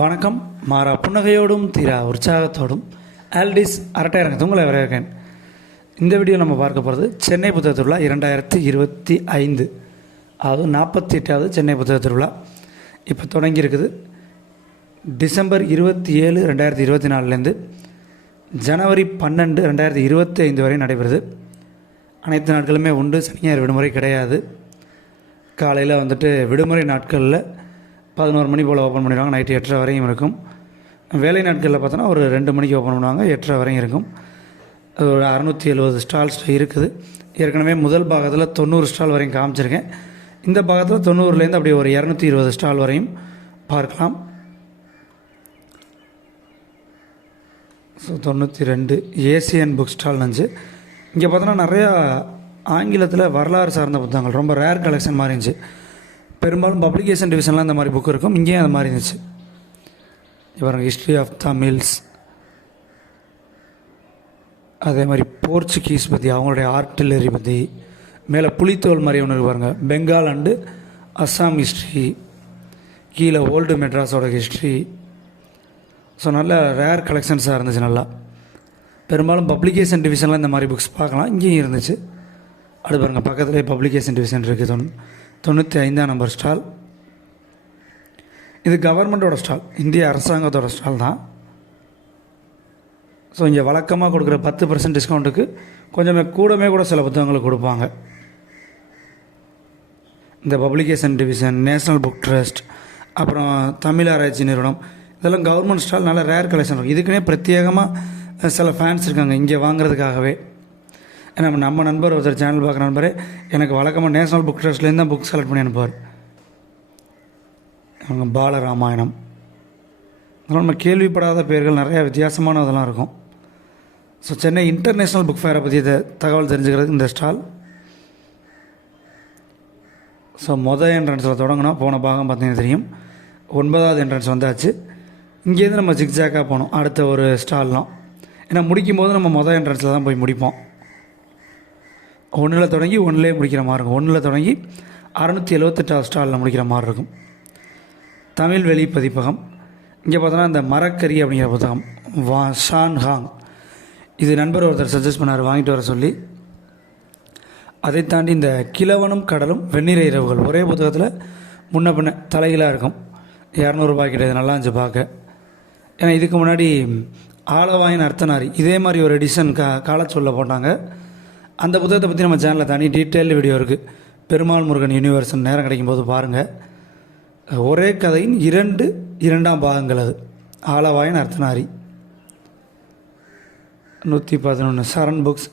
வணக்கம். மாறா புன்னகையோடும் தீரா உற்சாகத்தோடும் ஆல்டிஸ் அரட்டையரங்கத்தை உங்களை வரவேற்கிறேன். இந்த வீடியோ நம்ம பார்க்க போகிறது சென்னை புத்தக திருவிழா 2025, அதாவது 48வது சென்னை புத்தக திருவிழா இப்போ தொடங்கியிருக்குது. டிசம்பர் 27, 2024 ஜனவரி 12, 2025 வரை நடைபெறுது. அனைத்து நாட்களுமே உண்டு, சனி ஞாயிறு விடுமுறை கிடையாது. காலையில் விடுமுறை நாட்களில் 11 மணி போல் ஓப்பன் பண்ணிடுவாங்க, நைட்டு 8:30 வரையும் இருக்கும். வேலை நாட்களில் பார்த்தோன்னா ஒரு 2 மணிக்கு ஓப்பன் பண்ணுவாங்க, 8:30 வரையும் இருக்கும். ஒரு 670 ஸ்டால்ஸ் இருக்குது. ஏற்கனவே முதல் பாகத்தில் 90 ஸ்டால் வரையும் காமிச்சிருக்கேன். இந்த பாகத்தில் 90லேருந்து அப்படி ஒரு 220 ஸ்டால் வரையும் பார்க்கலாம். ஸோ 92 ஏசியன் புக் ஸ்டால் இருந்துச்சு. இங்கே பார்த்தோன்னா நிறையா ஆங்கிலத்தில் வரலாறு சார்ந்த புத்தகங்கள், ரொம்ப ரேர் கலெக்ஷன் மாதிரி இருந்துச்சு. பெரும்பாலும் பப்ளிகேஷன் டிவிஷன்லாம் இந்த மாதிரி புக் இருக்கும், இங்கேயும் அந்த மாதிரி இருந்துச்சு. இவங்க ஹிஸ்ட்ரி ஆஃப் தமிழ்ஸ், அதே மாதிரி போர்ச்சுகீஸ் பற்றி, அவங்களுடைய ஆர்டிலரி பற்றி, மேலே புலித்தோல் மாதிரி ஒன்று இருப்பாருங்க, பெங்கால் அண்டு அஸ்ஸாம் ஹிஸ்ட்ரி, கீழே ஓல்டு மெட்ராஸோட ஹிஸ்ட்ரி. ஸோ நல்ல ரேர் கலெக்ஷன்ஸாக இருந்துச்சு. நல்லா பெரும்பாலும் பப்ளிகேஷன் டிவிஷனில் இந்த மாதிரி புக்ஸ் பார்க்கலாம், இங்கேயும் இருந்துச்சு. அடுத்து பாருங்கள், பக்கத்துலேயே பப்ளிகேஷன் டிவிஷன் இருக்குது. 95ஆம் நம்பர் ஸ்டால். இது கவர்மெண்ட்டோட ஸ்டால், இந்திய அரசாங்கத்தோட ஸ்டால் தான். ஸோ இங்கே வழக்கமாக கொடுக்குற 10% டிஸ்கவுண்ட்டுக்கு கொஞ்சமே கூட சில புத்தகங்களுக்கு கொடுப்பாங்க. இந்த publication division, national book trust, அப்புறம் தமிழ் ஆராய்ச்சி நிறுவனம், இதெல்லாம் கவர்மெண்ட் ஸ்டால். நல்ல ரேர் கலெக்ஷன் இருக்கும். இதுக்குன்னே பிரத்யேகமாக சில ஃபேன்ஸ் இருக்காங்க இங்கே வாங்குறதுக்காகவே. ஏன்னா நம்ம நண்பர் ஒருத்தர் சேனல் பார்க்குற நண்பரே எனக்கு வழக்கமாக நேஷ்னல் புக் ட்ரஸ்ட்லேருந்து தான் புக் செலக்ட் பண்ணி அனுப்புவார். அவங்க பாலராமாயணம், அதெல்லாம் நம்ம கேள்விப்படாத பேர்கள், நிறையா வித்தியாசமான இதெல்லாம் இருக்கும். ஸோ சென்னை இன்டர்நேஷ்னல் புக் ஃபேரை பற்றி தகவல் தெரிஞ்சுக்கிறதுக்கு இந்த ஸ்டால். ஸோ மொதல் என்ட்ரன்ஸில் தொடங்கினோம். போன பாகம் பார்த்தீங்கன்னா தெரியும், 9வது என்ட்ரன்ஸ் வந்தாச்சு. இங்கேருந்து நம்ம ஜிக்ஜாக்காக போகணும் அடுத்த ஒரு ஸ்டால்லாம். ஏன்னா முடிக்கும் போது நம்ம மொதல் என்ட்ரன்ஸில் தான் போய் முடிப்போம். 1ல் தொடங்கி 1லேயே முடிக்கிற மாதிரி இருக்கும். 1ல் தொடங்கி 678 ஸ்டாலில் முடிக்கிற மாதிரி இருக்கும். தமிழ் வெளி பதிப்பகம். இங்கே பார்த்தோன்னா இந்த மரக்கறி அப்படிங்கிற புத்தகம், ஷான் ஹாங், இது நண்பர் ஒருத்தர் சஜஸ்ட் பண்ணார் வாங்கிட்டு வர சொல்லி. அதை தாண்டி இந்த கிழவனும் கடலும் வெண்ணிற இரவுகள், ஒரே புத்தகத்தில் முன்ன பின்ன தலைகளாக இருக்கும். 200 ரூபாய் கிடையாது, நல்லா இருந்துச்சு பார்க்க. ஏன்னா இதுக்கு முன்னாடி ஆலவாயின் அர்த்தநாரி இதே மாதிரி ஒரு எடிஷன் காலச்சொல்ல போட்டாங்க. அந்த புத்தகத்தை பற்றி நம்ம சேனலில் தனி டீட்டெயில் வீடியோ இருக்குது. பெருமாள் முருகன் யூனிவர்ஸ், நேரம் கிடைக்கும் போது பாருங்கள். ஒரே கதையின் 2 பாகங்கள். அது ஆலவாயின் Ardhanari. 111 Saran books,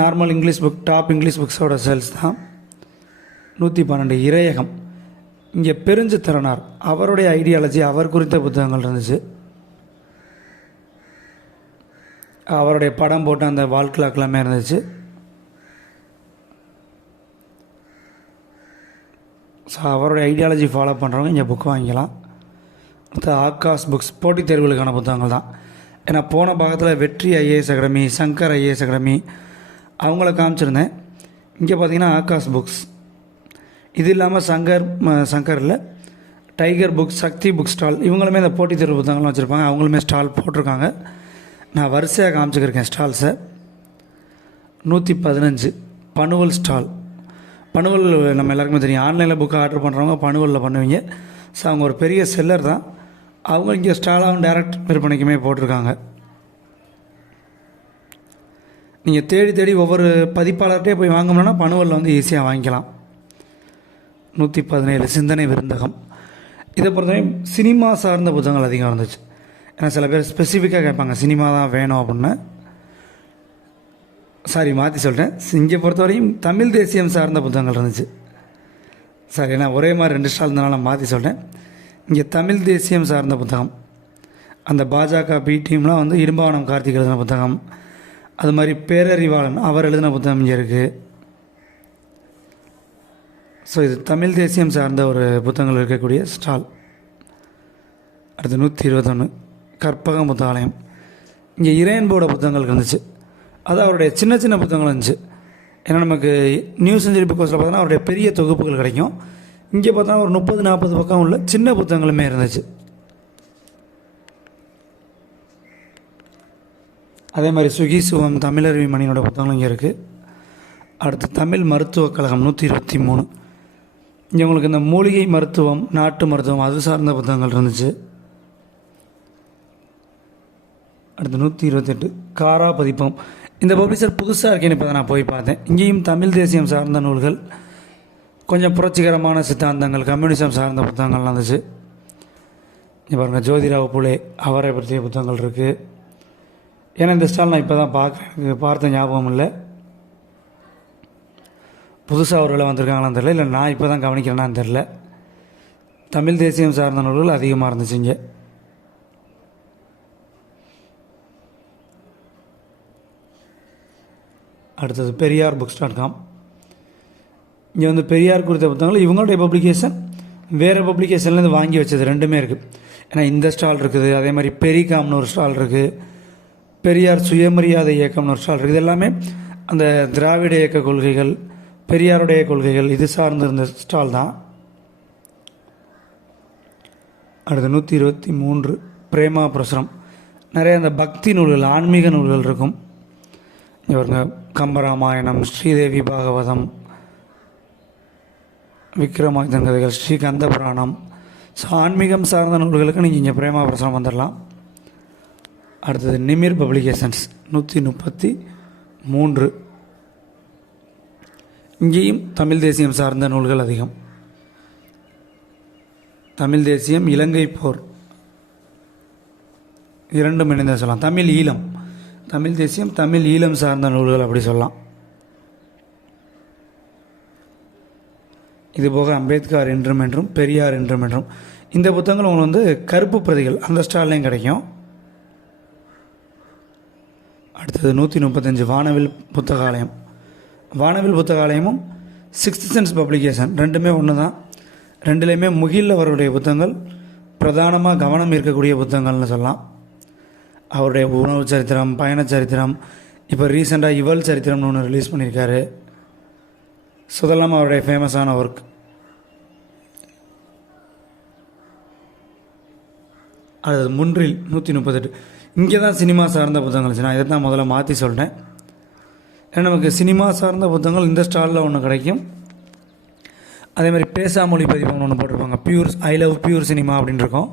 normal English book, top English புக்ஸோட சேல்ஸ் தான். 112 இறையகம். இங்கே பெருஞ்சு திறனார், அவருடைய ஐடியாலஜி, அவர் குறித்த புத்தகங்கள் இருந்துச்சு. அவருடைய படம் போட்டு அந்த வால் கிளாக் எல்லாமே இருந்துச்சு. ஸோ அவருடைய ஐடியாலஜி ஃபாலோ பண்ணுறவங்க இங்கே புக் வாங்கிக்கலாம். அடுத்து ஆகாஷ் புக்ஸ், போட்டித் தேர்வுகளுக்கான புத்தகங்கள் தான். ஏன்னா போன பாகத்தில் வெற்றி IAS academy, Shankar IAS academy அவங்கள காமிச்சிருந்தேன். இங்கே பார்த்தீங்கன்னா ஆகாஷ் புக்ஸ். இது இல்லாமல் சங்கரில் டைகர் புக்ஸ், சக்தி புக் ஸ்டால், இவங்களுமே இந்த போட்டித் தேர்வு புத்தகங்கள்லாம் வச்சுருப்பாங்க. அவங்களுமே ஸ்டால் போட்டிருக்காங்க. நான் வரிசையாக காமிச்சிக்கிருக்கேன் ஸ்டால்ஸை. 115 பனுவல் ஸ்டால். பனுவல் நம்ம எல்லாருக்குமே தெரியும், ஆன்லைனில் புக்கு ஆர்டர் பண்ணுறவங்க பனுவலில் பண்ணுவீங்க. ஸோ அவங்க ஒரு பெரிய செல்லர் தான். அவங்க இங்கே ஸ்டாலாகவும் டைரக்ட் விற்பனைக்குமே போட்டிருக்காங்க. நீங்கள் தேடி ஒவ்வொரு பதிப்பாளர்கிட்டே போய் வாங்கணும்னா பனுவலில் ஈஸியாக வாங்கிக்கலாம். 117 சிந்தனை விருந்தகம். இதை பொறுத்தவரை சினிமா சார்ந்த புத்தகங்கள் அதிகம் இருந்துச்சு. ஏன்னா சில பேர் ஸ்பெசிஃபிக்காக கேட்பாங்க சினிமா தான் வேணும் அப்படின்னு. சாரி, மாற்றி சொல்கிறேன். இங்கே பொறுத்தவரையும் தமிழ் தேசியம் சார்ந்த புத்தகங்கள் இருந்துச்சு. சாரி, ஏன்னா ஒரே மாதிரி 2 ஸ்டால் இருந்தனால நான் மாற்றி சொல்கிறேன். இங்கே தமிழ் தேசியம் சார்ந்த புத்தகம், அந்த பாஜக பி டீம்லாம் இரும்பாவனம் கார்த்திக் எழுதின புத்தகம், அது மாதிரி பேரறிவாளன் அவர் எழுதின புத்தகம் இங்கே இருக்குது. ஸோ இது தமிழ் தேசியம் சார்ந்த ஒரு புத்தகங்கள் இருக்கக்கூடிய ஸ்டால். அடுத்து 121 கற்பகம் புத்தகாலயம். இங்கே இறையன்போட புத்தகங்கள் இருந்துச்சு. அது அவருடைய சின்ன புத்தகங்கள் இருந்துச்சு. ஏன்னா நமக்கு நியூ செஞ்சுரி புக் ஹவுஸில் பார்த்தோன்னா அவருடைய பெரிய தொகுப்புகள் கிடைக்கும். இங்கே பார்த்தா ஒரு 30-40 பக்கம் உள்ள சின்ன புத்தகங்களுமே இருந்துச்சு. அதே மாதிரி சுகி சுகம் தமிழருவி மணியோட புத்தகங்கள் இங்கே இருக்குது. அடுத்து தமிழ் மருத்துவக் கழகம் 123. இங்கே உங்களுக்கு இந்த மூலிகை மருத்துவம், நாட்டு மருத்துவம் அது சார்ந்த புத்தகங்கள் இருந்துச்சு. அடுத்து 128 காரா பதிப்பம். இந்த பப்ளிஷர் புதுசாக இருக்கேன்னு இப்போ தான் நான் போய் பார்த்தேன். இங்கேயும் தமிழ் தேசியம் சார்ந்த நூல்கள், கொஞ்சம் புரட்சிகரமான சித்தாந்தங்கள், கம்யூனிசம் சார்ந்த புத்தகங்கள்லாம் இருந்துச்சு. இங்கே பாருங்கள், ஜோதிராவ் புலே அவரை பற்றிய புத்தகங்கள் இருக்குது. ஏன்னா இந்த ஸ்டால் நான் இப்போ தான் பார்க்குறேன், பார்த்த ஞாபகம் இல்லை. புதுசாக அவர்களை வந்திருக்காங்களான்னு தெரில, இல்லை நான் இப்போ தான் கவனிக்கிறேன்னான்னு தெரில. தமிழ் தேசியம் சார்ந்த நூல்கள் அதிகமாக இருந்துச்சு இங்கே. அடுத்தது பெரியார் புக்ஸ்.com. இங்கே வந்து பெரியார் குறித்த புத்தகங்கள் இவங்களுடைய பப்ளிகேஷன் வேறு பப்ளிகேஷன்லேருந்து வாங்கி வச்சது ரெண்டுமே இருக்குது. ஏன்னா இந்த ஸ்டால் இருக்குது, அதே மாதிரி பெரிகாம்னு ஒரு ஸ்டால் இருக்குது, பெரியார் சுயமரியாதை இயக்கம்னு ஒரு ஸ்டால் இருக்குது. இது எல்லாமே அந்த திராவிட இயக்க கொள்கைகள், பெரியாருடைய கொள்கைகள் இது சார்ந்திருந்த ஸ்டால் தான். அடுத்து 123 பிரேமா பிரசுரம். நிறைய அந்த பக்தி நூல்கள், ஆன்மீக நூல்கள் இருக்கும். இவருங்க கம்பராமாயணம், ஸ்ரீதேவி பாகவதம், விக்ரமாதித்தன் கதைகள், ஸ்ரீகந்த புராணம். ஸோ ஆன்மீகம் சார்ந்த நூல்களுக்கு நீங்கள் இங்கே பிரேமா பிரசுரம் வந்துடலாம். அடுத்தது நிமிர் பப்ளிகேஷன்ஸ் 133. இங்கேயும் தமிழ் தேசியம் சார்ந்த நூல்கள் அதிகம். தமிழ் தேசியம், இலங்கை போர் இரண்டும் இணைந்த சொல்லலாம். தமிழ் ஈழம், தமிழ் தேசியம், தமிழ் ஈழம் சார்ந்த நூல்கள் அப்படி சொல்லலாம். இதுபோக அம்பேத்கர் என்றும் என்றும், பெரியார் என்றும் என்றும். இந்த புத்தகங்கள் உங்களுக்கு வந்து கருப்பு பிரதிகள் அந்த ஸ்டால்லையும் கிடைக்கும். அடுத்தது 135 வானவில் புத்தகாலயம். வானவில் புத்தகாலயமும் 6th சென்ஸ் பப்ளிகேஷன் ரெண்டுமே ஒன்று தான். ரெண்டுலேயுமே முகில் அவருடைய புத்தகங்கள் பிரதானமாக கவனம் இருக்கக்கூடிய புத்தகங்கள்னு சொல்லலாம். அவருடைய உணவு சரித்திரம், பயண சரித்திரம், இப்போ ரீசெண்டாக இவள் சரித்திரம்னு ஒன்று ரிலீஸ் பண்ணியிருக்காரு. ஸோ இதெல்லாம் அவருடைய ஃபேமஸான ஒர்க். அது முன்றில் 138. இங்கே தான் சினிமா சார்ந்த புத்தகங்கள். நான் இதை தான் முதல்ல மாற்றி சொல்லிட்டேன். ஏன்னா நமக்கு சினிமா சார்ந்த புத்தகங்கள் இந்த ஸ்டாலில் ஒன்று கிடைக்கும். அதே மாதிரி பேசாமொழி பதிப்பம்னு ஒன்று போட்டிருப்பாங்க, pure I love pure cinema அப்படின்னு இருக்கும்.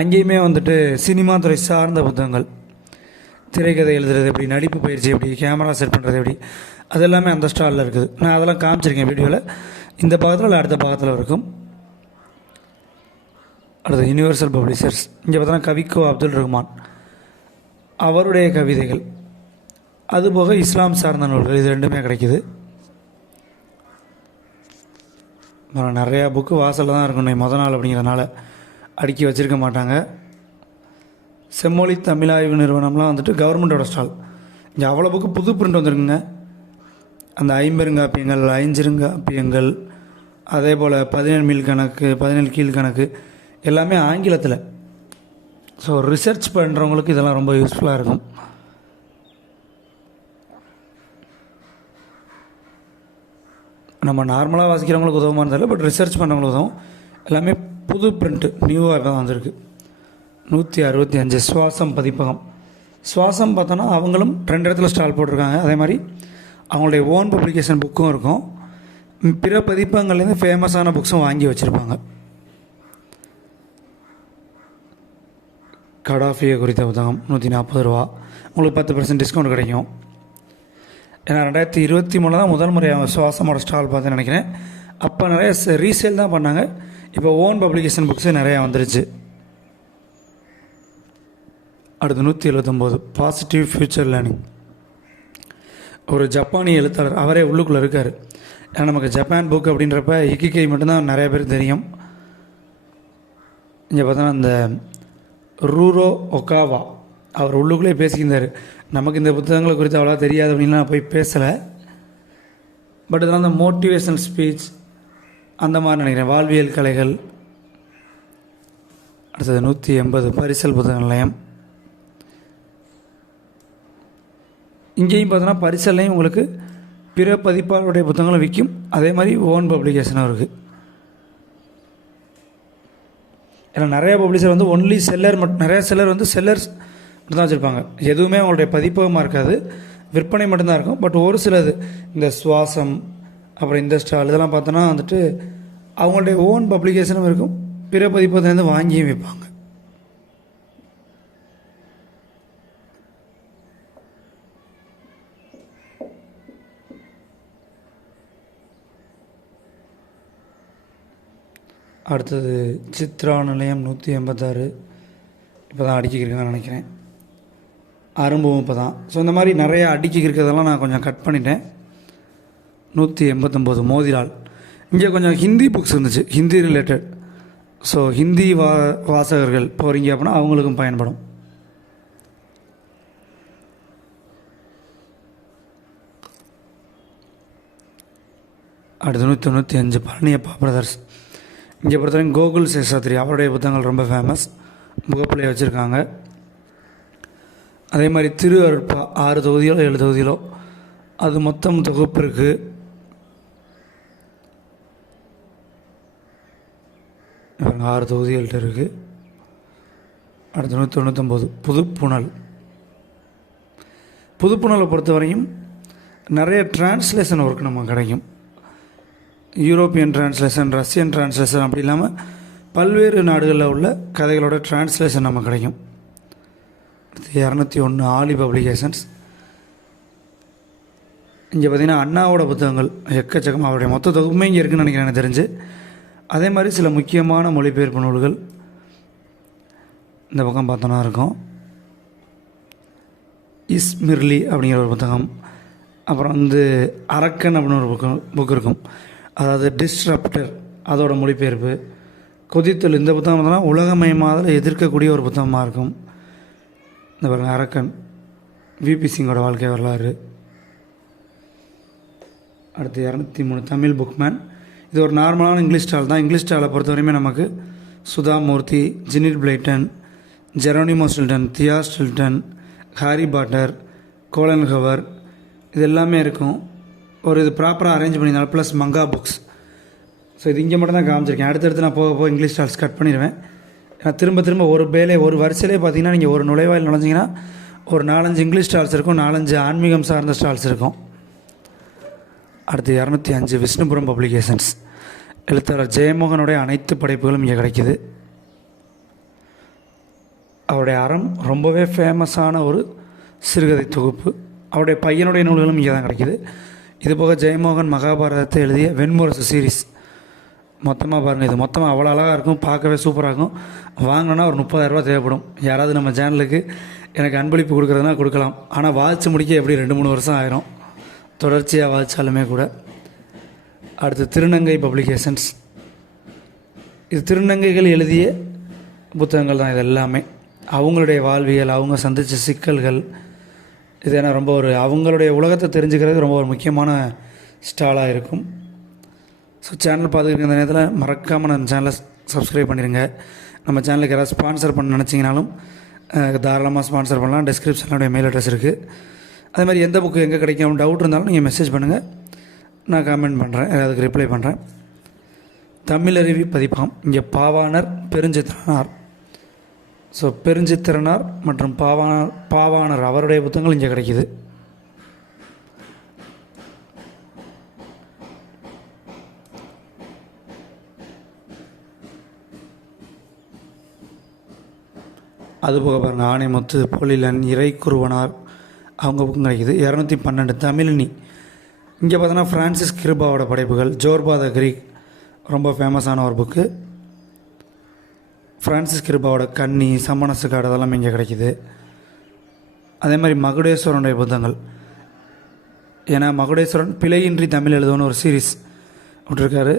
அங்கேயுமே வந்துட்டு சினிமா துறை சார்ந்த புத்தகங்கள், திரைக்கதை எழுதுறது எப்படி, நடிப்பு பயிற்சி எப்படி, கேமரா செட் பண்ணுறது எப்படி, அது எல்லாமே அந்த ஸ்டாலில் இருக்குது. நான் அதெல்லாம் காமிச்சிருக்கேன் வீடியோவில். இந்த பாகத்தில் இல்லை அடுத்த பாகத்தில் இருக்கும். அடுத்து யூனிவர்சல் பப்ளிஷர்ஸ். இங்கே பார்த்தோன்னா கவிக்கோ அப்துல் ரஹ்மான் அவருடைய கவிதைகள், அதுபோக இஸ்லாம் சார்ந்த நூல்கள் இது ரெண்டுமே கிடைக்கிது. நிறையா புக்கு வாசலில் தான் இருக்கணும் மொதல் நாள் அப்படிங்கிறதுனால அடுக்கி வச்சுருக்க மாட்டாங்க. செம்மொழி தமிழாய்வு நிறுவனம்லாம் வந்துட்டு கவர்மெண்ட்டோட ஸ்டால். இங்கே அவ்வளோ புக்கு புது பிரிண்ட் வந்துருக்குங்க. அந்த ஐம்பெருங்காப்பியங்கள், ஐஞ்சிருங்காப்பியங்கள், அதே போல் 17 மீள் கணக்கு, 17 கீழ் கணக்கு எல்லாமே ஆங்கிலத்தில். ஸோ ரிசர்ச் பண்ணுறவங்களுக்கு இதெல்லாம் ரொம்ப யூஸ்ஃபுல்லாக இருக்கும். நம்ம நார்மலாக வாசிக்கிறவங்களுக்கு உதவுமானு தெரியல, பட் ரிசர்ச் பண்ணுறவங்களுக்கு உதவும். எல்லாமே புது பிரிண்ட்டு, நியூவாக தான் வந்திருக்கு. 165 சுவாசம் பதிப்பகம். சுவாசம் பார்த்தோன்னா அவங்களும் 2 இடத்துல ஸ்டால் போட்டிருக்காங்க. அதே மாதிரி அவங்களுடைய ஓன் பப்ளிகேஷன் புக்கும் இருக்கும். பிற பதிப்பங்கள்லேருந்து ஃபேமஸான புக்ஸும் வாங்கி வச்சுருப்பாங்க. கடாஃபியை குறித்த புத்தகம் 140 ரூபா. உங்களுக்கு 10% டிஸ்கவுண்ட் கிடைக்கும். ஏன்னா 2023 தான் முதல் முறை அவங்க சுவாசமோட ஸ்டால் பார்த்து நினைக்கிறேன். அப்போ நிறைய ரீசேல் தான் பண்ணாங்க. இப்போ ஓன் பப்ளிகேஷன் புக்ஸு நிறையா வந்துருச்சு. அடுத்து 179 பாசிட்டிவ் ஃப்யூச்சர் லேர்னிங். ஒரு ஜப்பானிய எழுத்தாளர், அவரே உள்ளுக்குள்ளே இருக்கார். ஏன்னா நமக்கு ஜப்பான் புக் அப்படின்றப்ப இக்கிகை மட்டும்தான் நிறைய பேர் தெரியும். இங்கே பார்த்தோன்னா அந்த ரூரோ ஒகாவா அவர் உள்ளுக்குள்ளே பேசிக்கிருந்தார். நமக்கு இந்த புத்தகங்களை குறித்து அவ்வளோ தெரியாது அப்படின்லாம் நான் போய் பேசலை. பட் இதெல்லாம் அந்த மோட்டிவேஷனல் ஸ்பீச் அந்த மாதிரி நினைக்கிறேன். வாழ்வியல் கலைகள். அடுத்தது 180 பரிசல் புத்தக நிலையம். இங்கேயும் பார்த்தோன்னா பரிசல்லையும் உங்களுக்கு பிற பதிப்பாளருடைய புத்தகங்களும் விற்கும். அதே மாதிரி ஓன் பப்ளிகேஷனும் இருக்குது. ஏன்னா நிறையா பப்ளிஷர் வந்து ஒன்லி செல்லர் நிறையா செல்லர் வந்து செல்லர்ஸ் மட்டும் தான் வச்சுருப்பாங்க. எதுவுமே அவங்களுடைய பதிப்பகமாக இருக்காது, விற்பனை மட்டும்தான் இருக்கும். பட் ஒரு சிலது இந்த சுவாசம், அப்புறம் இந்த ஸ்டால் இதெல்லாம் பார்த்தோன்னா வந்துட்டு அவங்களுடைய ஓன் பப்ளிகேஷனும் இருக்கும், பிற பதிப்பகத்துலேருந்து வாங்கியும் வைப்பாங்க. அடுத்தது சித்ரா நிலையம் 186 இப்போ தான் அடுக்கியிருக்காங்கன்னு நினைக்கிறேன். அரும்பும் இப்போ தான். ஸோ இந்த மாதிரி நிறைய அடுக்கி இருக்கிறதெல்லாம் நான் கொஞ்சம் கட் பண்ணிட்டேன். 189 மோதிலால். இங்கே கொஞ்சம் ஹிந்தி புக்ஸ் இருந்துச்சு, ஹிந்தி ரிலேட்டட். ஸோ ஹிந்தி வாசகர்கள் போகிறீங்க அப்படின்னா அவங்களுக்கும் பயன்படும். அடுத்து 195 பழனியப்பா பிரதர்ஸ். இங்கே பொறுத்தவரைக்கும் கோகுல் சேஷாத்ரி அவருடைய புத்தகங்கள் ரொம்ப ஃபேமஸ், முகப்பிள்ளையை வச்சுருக்காங்க. அதே மாதிரி திரு அருட்பா 6 தொகுதியோ 7 தொகுதியிலோ அது மொத்தம் தொகுப்பு இருக்குது. இவங்க 6 தொகுதிகள்கிட்ட இருக்குது. அடுத்து 199 புதுப்புணல். புதுப்புணலை பொறுத்தவரையும் நிறைய டிரான்ஸ்லேஷன் ஒர்க் நமக்கு கிடைக்கும். யூரோப்பியன் டிரான்ஸ்லேஷன், ரஷ்யன் டிரான்ஸ்லேஷன், அப்படி இல்லாமல் பல்வேறு நாடுகளில் உள்ள கதைகளோட டிரான்ஸ்லேஷன் நமக்கு கிடைக்கும். 201 ஆலி பப்ளிகேஷன்ஸ். இங்கே பார்த்திங்கன்னா அண்ணாவோட புத்தகங்கள் எக்கச்சக்கமாக, அவருடைய மொத்த தொகுப்புமே இங்கே இருக்குதுன்னு நினைக்கிறேன் எனக்கு தெரிஞ்சு. அதே மாதிரி சில முக்கியமான மொழிபெயர்ப்பு நூல்கள் இந்த பக்கம் பார்த்தோன்னா இருக்கும். இஸ்மிர்லி அப்படிங்கிற ஒரு புத்தகம், அப்புறம் அரக்கன் அப்படின்னு ஒரு புக் இருக்கும், அதாவது டிஸ்ரப்டர், அதோட மொழிபெயர்ப்பு. கொதித்தல், இந்த புத்தகம் பார்த்தோன்னா உலகமயமாதல் எதிர்க்கக்கூடிய ஒரு புத்தகமாக இருக்கும். இந்த பாருங்க, அரக்கன், விபி சிங்கோட வாழ்க்கை வரலாறு. அடுத்து 203 தமிழ் புக்மேன். இது ஒரு நார்மலான இங்கிலீஷ் ஸ்டால் தான். இங்கிலீஷ் ஸ்டாலை பொறுத்தவரையுமே நமக்கு Sudha Murthy, Enid Blyton, Geronimo Stilton, Thea Stilton, Harry Potter, Colleen Hoover, இது எல்லாமே இருக்கும். ஒரு இது ப்ராப்பராக அரேஞ்ச் பண்ணியிருந்தாலும் ப்ளஸ் மங்கா புக்ஸ். ஸோ இது இங்கே மட்டும் தான் காமிச்சிருக்கேன். அடுத்தடுத்து நான் போக இங்கிலீஷ் ஸ்டால்ஸ் கட் பண்ணிடுவேன். நான் திரும்ப ஒரு வரிசையிலே பார்த்தீங்கன்னா நீங்கள் ஒரு நுழைவாயில் நுழைஞ்சிங்கன்னா ஒரு 4-5 இங்கிலீஷ் ஸ்டால்ஸ் இருக்கும், 4-5 ஆன்மீகம் சார்ந்த ஸ்டால்ஸ் இருக்கும். அடுத்து 205 விஷ்ணுபுரம் பப்ளிகேஷன்ஸ். எழுத்தாளர் ஜெயமோகனுடைய அனைத்து படைப்புகளும் இங்கே கிடைக்கிது. அவருடைய அறம் ரொம்பவே ஃபேமஸான ஒரு சிறுகதை தொகுப்பு. அவருடைய பையனுடைய நூல்களும் இங்கே தான் கிடைக்கிது. இது போக ஜெயமோகன் மகாபாரதத்தை எழுதிய வெண்முரசு சீரீஸ் மொத்தமாக பாருங்கள். இது மொத்தமாக அவ்வளோ அழகாக இருக்கும், பார்க்கவே சூப்பராக இருக்கும். வாங்கினோன்னா ஒரு 30,000 தேவைப்படும். யாராவது நம்ம சேனலுக்கு எனக்கு அன்பளிப்பு கொடுக்குறதுனா கொடுக்கலாம். ஆனால் வாசித்து முடிக்க எப்படி 2-3 வருஷம் ஆயிரும், தொடர்ச்சியாக வாசித்தாலுமே கூட. அடுத்து திருநங்கை பப்ளிகேஷன்ஸ். இது திருநங்கைகள் எழுதிய புத்தகங்கள் தான். இது எல்லாமே அவங்களுடைய வாழ்வியல், அவங்க சந்தித்த சிக்கல்கள், இது ஏன்னா ரொம்ப அவங்களுடைய உலகத்தை தெரிஞ்சுக்கிறது ரொம்ப ஒரு முக்கியமான ஸ்டாலாக இருக்கும். ஸோ சேனல் பார்த்துக்கிட்டு இந்த நேரத்தில் மறக்காமல் நம்ம சேனலை சப்ஸ்கிரைப் பண்ணிடுங்க. நம்ம சேனலுக்கு யாராவது ஸ்பான்சர் பண்ண நினச்சிங்கனாலும் தாராளமாக ஸ்பான்சர் பண்ணலாம். டிஸ்கிரிப்ஷனில் மெயில் அட்ரஸ் இருக்குது. அதே மாதிரி எந்த புக்கு எங்கே கிடைக்கும் டவுட் இருந்தாலும் நீங்கள் மெசேஜ் பண்ணுங்கள், நான் கமெண்ட் பண்ணுறேன், அதுக்கு ரிப்ளை பண்ணுறேன். தமிழருவி பதிப்பகம். இங்கே பாவாணர், பெருஞ்சித்திரனார். ஸோ பெருஞ்சித்திரனார் மற்றும் பாவாணர் அவருடைய புத்தகங்கள் இங்கே கிடைக்கிது. அதுபோக பாருங்கள், ஆணைமுத்து, பொழிலன், இறைக்குருவனார் அவங்க புக்கும் கிடைக்கிது. 212 தமிழினி. இங்கே பார்த்தோன்னா ஃப்ரான்சிஸ் கிருபாவோட படைப்புகள். ஜோர்பா த கிரீக் ரொம்ப ஃபேமஸான ஒரு புக்கு. ஃப்ரான்சிஸ் கிருபாவோட கன்னி, சமணசு காடு அதெல்லாம் இங்கே கிடைக்கிது. அதே மாதிரி மகுடேஸ்வரனுடைய புத்தகங்கள். ஏன்னா மகுடேஸ்வரன் பிழையின்றி தமிழ் எழுதுவன்னு ஒரு சீரீஸ் விட்டுருக்காரு.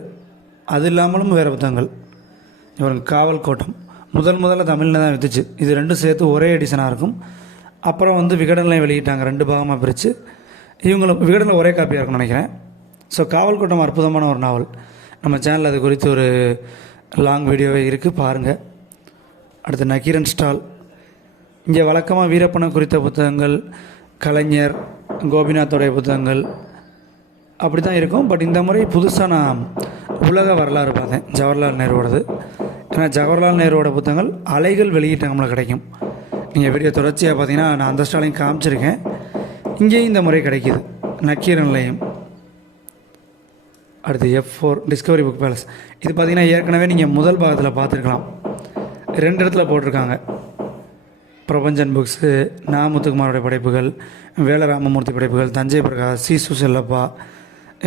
அது இல்லாமலும் வேறு புத்தகங்கள். இவருக்கு காவல் கோட்டம் முதல்ல தமிழில் தான் வித்துச்சு. இது ரெண்டும் சேர்த்து ஒரே எடிஷனாக இருக்கும். அப்புறம் விகடனில் வெளியிட்டாங்க, 2 பாகமாக பிரித்து. இவங்களும் விகடனில் ஒரே காப்பியாக இருக்கும்னு நினைக்கிறேன். ஸோ காவல் கோட்டம் அற்புதமான ஒரு நாவல். நம்ம சேனலில் அது குறித்து ஒரு லாங் வீடியோவே இருக்குது, பாருங்கள். அடுத்து நக்கீரன் ஸ்டால். இங்கே வழக்கமாக வீரப்பனை குறித்த புத்தகங்கள், கலைஞர், கோபிநாத்தோடைய புத்தகங்கள் அப்படி தான் இருக்கும். பட் இந்த முறை புதுசாக நான் உலக வரலாறு பார்த்தேன், ஜவஹர்லால் நேருவோடது. ஏன்னா ஜவஹர்லால் நேருவோட புத்தகங்கள் அலைகள் வெளியீட்டகமில் கிடைக்கும். நீங்கள் வீடியோ தொடர்ச்சியாக பார்த்தீங்கன்னா நான் அந்த ஸ்டாலையும் காமிச்சிருக்கேன். இங்கேயும் இந்த முறை கிடைக்கிது. நக்கீரன் நிலையம். அடுத்து F4 டிஸ்கவரி புக் பேலஸ். இது பார்த்திங்கன்னா ஏற்கனவே நீங்கள் முதல் பாகத்தில் பார்த்துருக்கலாம். 2 இடத்துல போட்டிருக்காங்க. பிரபஞ்சன் புக்ஸு, நா. முத்துக்குமாரோடைய படைப்புகள், வேலராமமூர்த்தி படைப்புகள், தஞ்சை பிரகாஷ், சீசு செல்லப்பா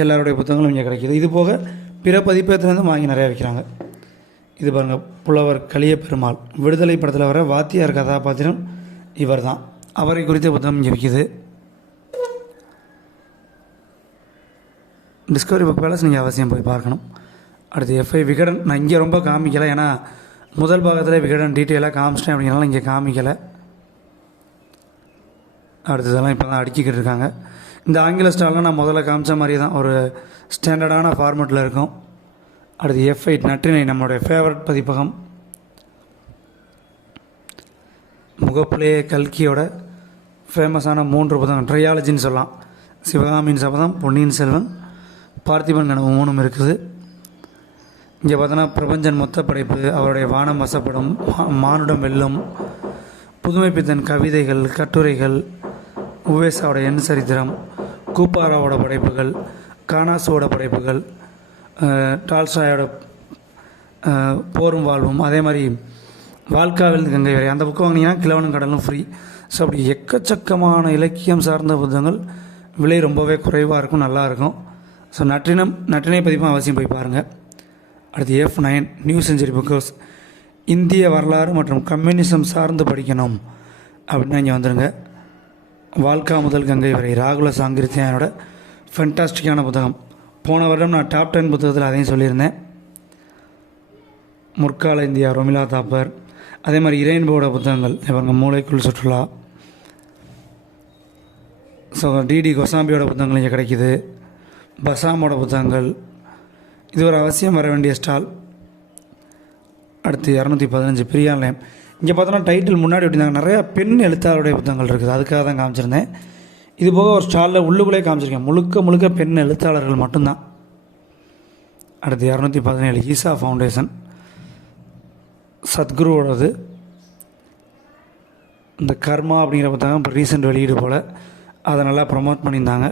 எல்லாருடைய புத்தகங்களும் இங்கே கிடைக்கிது. இது போக பிற பதிப்பகத்துலேருந்து வாங்கி நிறையா விற்கிறாங்க. இது பாருங்கள், புலவர் கலியபெருமாள் விடுதலை படத்தில் வர வாத்தியார் கதாபாத்திரம் இவர் தான். அவரை குறித்த புத்தகம் இங்கே விற்கிது. டிஸ்கவரி புக் பேலஸ் நீங்கள் அவசியம் போய் பார்க்கணும். அடுத்து F5 விகடன். நான் இங்கே ரொம்ப காமிக்கலை, ஏன்னா முதல் பாகத்தில் விகடன் டீட்டெயிலாக காமிச்சிட்டேன் அப்படிங்கிறனால இங்கே காமிக்கலை. அடுத்ததெல்லாம் இப்போ தான் அடுக்கிக்கிட்டு இருக்காங்க. இந்த ஆங்கில ஸ்டால்லாம் நான் முதல்ல காமிச்ச மாதிரி தான் ஒரு ஸ்டாண்டர்டான ஃபார்மெட்டில் இருக்கும். அடுத்து F8 நற்றினை, நம்மளுடைய ஃபேவரட் பதிப்பகம். முகப்புலே கல்கியோட ஃபேமஸான 3 புத்தகம் ட்ரையாலஜின்னு சொல்லலாம். சிவகாமியின் சபதம், பொன்னியின் செல்வன், பார்த்திபன் கனவு 3 இருக்குது. இங்கே பார்த்தோன்னா பிரபஞ்சன் மொத்த படைப்பு, அவருடைய வானம் வசப்படும், மானுடம் வெல்லும், புதுமைப்பித்தன் கவிதைகள், கட்டுரைகள், உவேசாவோட எண் சரித்திரம், கூப்பாராவோட படைப்புகள், கானாசோட படைப்புகள், டால்ஸ்டாயோட போரும் வாழ்வும், அதே மாதிரி வாழ்க்காவில் கங்கை வரை அந்த புக்கு வாங்கினீங்கன்னா கிழவனும் கடலும் ஃப்ரீ. ஸோ அப்படி எக்கச்சக்கமான இலக்கியம் சார்ந்த புத்தகங்கள், விலை ரொம்பவே குறைவாக இருக்கும், நல்லாயிருக்கும். ஸோ நற்றினை பதிப்பும் அவசியம் போய் பாருங்கள். அடுத்து F9 நியூ செஞ்சுரி புக்கர்ஸ். இந்திய வரலாறு மற்றும் கம்யூனிசம் சார்ந்து படிக்கணும் அப்படின்னா இங்கே வந்துடுங்க. வாழ்க்கா முதல் கங்கை வரை ராகுல சாங்கிருத்தியானோட ஃபென்டாஸ்டிக்கான புத்தகம். போன வருடம் நான் டாப் 10 புத்தகத்தில் அதையும் சொல்லியிருந்தேன். முற்கால இந்தியா ரொமிலா தாப்பர், அதே மாதிரி இறைன்போட புத்தகங்கள் இவங்க மூளைக்குள் சுற்றுலா. ஸோ டிடி கோசாம்பியோட புத்தகங்கள் இங்கே கிடைக்கிது. பசாமோட புத்தகங்கள், இது ஒரு அவசியம் வர வேண்டிய ஸ்டால். அடுத்து 215 பிரியா நிலையம். இங்கே பார்த்தோன்னா டைட்டில் முன்னாடி விட்டுருந்தாங்க, நிறையா பெண் எழுத்தாளருடைய புத்தகங்கள் இருக்குது, அதுக்காக தான் காமிச்சிருந்தேன். இது போக ஒரு ஸ்டாலில் உள்ளுக்குள்ளே காமிச்சிருக்கேன், முழுக்க பெண் எழுத்தாளர்கள் மட்டும்தான். அடுத்து 217 ஈசா ஃபவுண்டேஷன், சத்குருவோடது. இந்த கர்மா அப்படிங்கிற புத்தகம் இப்போ ரீசெண்ட் வெளியீடு போல், அதை நல்லா ப்ரமோட் பண்ணியிருந்தாங்க.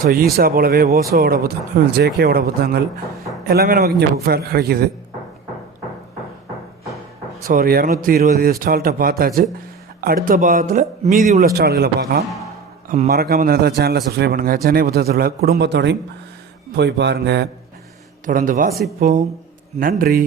ஸோ ஈசா போலவே ஓசோவோட புத்தகங்கள், ஜேகேவோட புத்தகங்கள் எல்லாமே நமக்கு இங்கே புக் ஃபேர் கிடைக்கிது. ஸோ ஒரு 220 ஸ்டால்கிட்ட பார்த்தாச்சு. அடுத்த பாகத்தில் மீதி உள்ள ஸ்டால்களை பார்க்கலாம். மறக்காமல் இந்த நேரத்தில் சேனலை சப்ஸ்கிரைப் பண்ணுங்கள். சென்னை புத்தகத்தில் குடும்பத்தோடையும் போய் பாருங்கள். தொடர்ந்து வாசிப்போம். நன்றி.